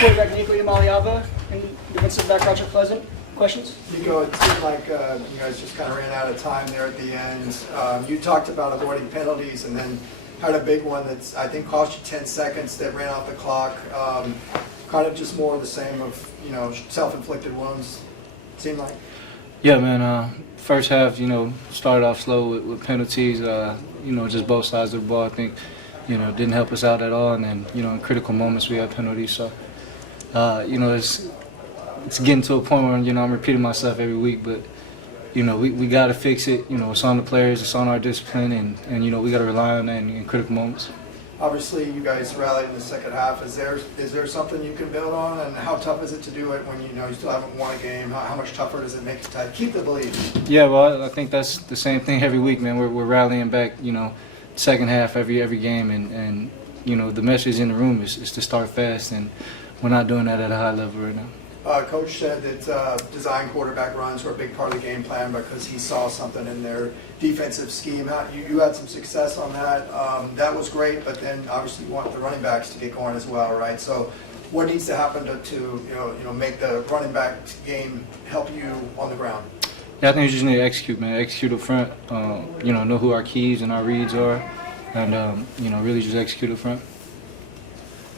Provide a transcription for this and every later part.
quarterback Nico Iamaleava and defensive back Rodrick Pleasant. Questions? Nico, it seemed like you guys just kind of ran out of time there at the end. You talked about avoiding penalties and then had a big one that's, I think, cost you 10 seconds that ran off the clock. Kind of just more of the same of, self-inflicted wounds, it seemed like. Yeah, man. First half, started off slow with penalties. Just both sides of the ball, I think, didn't help us out at all. And then, in critical moments, we had penalties. So, it's getting to a point where, I'm repeating myself every week. But, we got to fix it. It's on the players. It's on our discipline. And we got to rely on that in critical moments. Obviously, you guys rallied in the second half. Is there something you can build on? And how tough is it to do it when you still haven't won a game? How much tougher does it make it to keep the belief? Yeah, well, I think that's the same thing every week, man. We're rallying back, second half every game, and the message in the room is to start fast, and we're not doing that at a high level right now. Coach said that design quarterback runs were a big part of the game plan because he saw something in their defensive scheme. You had some success on that. That was great, but then obviously you want the running backs to get going as well, right? So what needs to happen to make the running back game help you on the ground? Yeah, I think we just need to execute, man. Execute up front. Know who our keys and our reads are, and really just execute up front.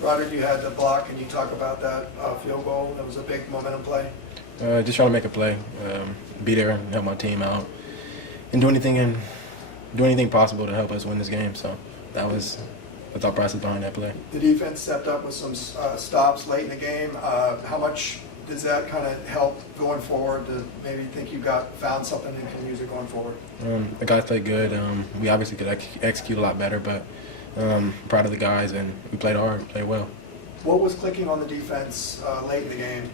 Rodrick, you had the block, and you talk about that field goal. That was a big momentum play. Just trying to make a play, be there and help my team out, and do anything possible to help us win this game. So that was the thought process behind that play. The defense stepped up with some stops late in the game. How much does that kind of help going forward to maybe think you found something and can use it going forward? The guys played good. We obviously could execute a lot better, but proud of the guys, and we played hard, played well. What was clicking on the defense late in the game?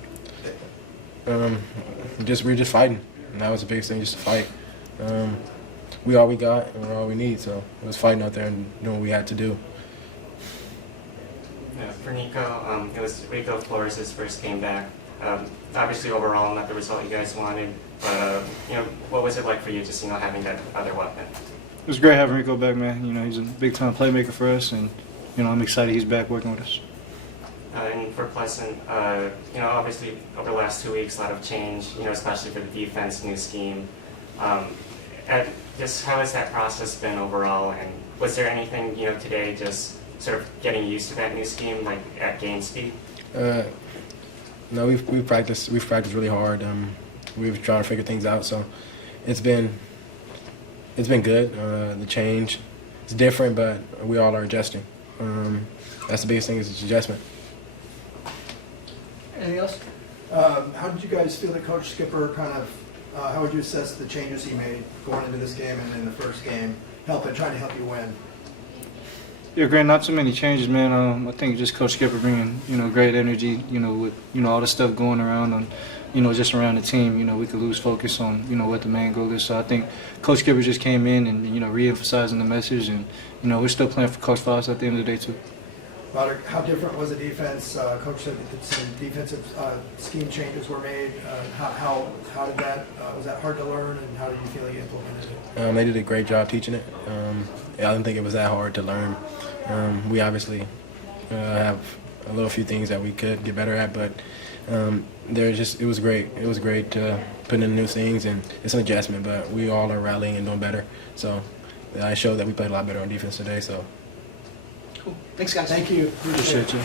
We were just fighting, and that was the biggest thing, just to fight. We all we got, and we're all we need, so it was fighting out there and doing what we had to do. Yeah, for Nico, it was Rico Flores' first game back. Obviously, overall, not the result you guys wanted, but what was it like for you just having that other weapon? It was great having Rico back, man. He's a big-time playmaker for us, and I'm excited he's back working with us. And for Pleasant, obviously over the last 2 weeks, a lot of change, especially for the defense, new scheme. Just how has that process been overall, and was there anything today just sort of getting used to that new scheme, like at game speed? No, we've practiced really hard. We've tried to figure things out, so it's been good. The change, it's different, but we all are adjusting. That's the biggest thing, is adjustment. Anything else? How did you guys feel that Coach Skipper how would you assess the changes he made going into this game and in the first game, trying to help you win? Yeah, great. Not too many changes, man. I think just Coach Skipper bringing, great energy, with, all the stuff going around on, just around the team. We could lose focus on, what the main goal is. So I think Coach Skipper just came in and, re-emphasizing the message. And, we're still playing for Coach Foss at the end of the day, too. Rodrick, how different was the defense? Coach said that some defensive scheme changes were made. How did that, was that hard to learn, and how did you feel you implemented it? They did a great job teaching it. I didn't think it was that hard to learn. We obviously have a few things that we could get better at, but it was great. It was great putting in new things, and it's an adjustment, but we all are rallying and doing better. So I showed that we played a lot better on defense today. So. Cool. Thanks, guys. Thank you. Appreciate you.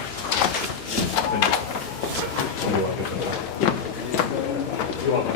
You want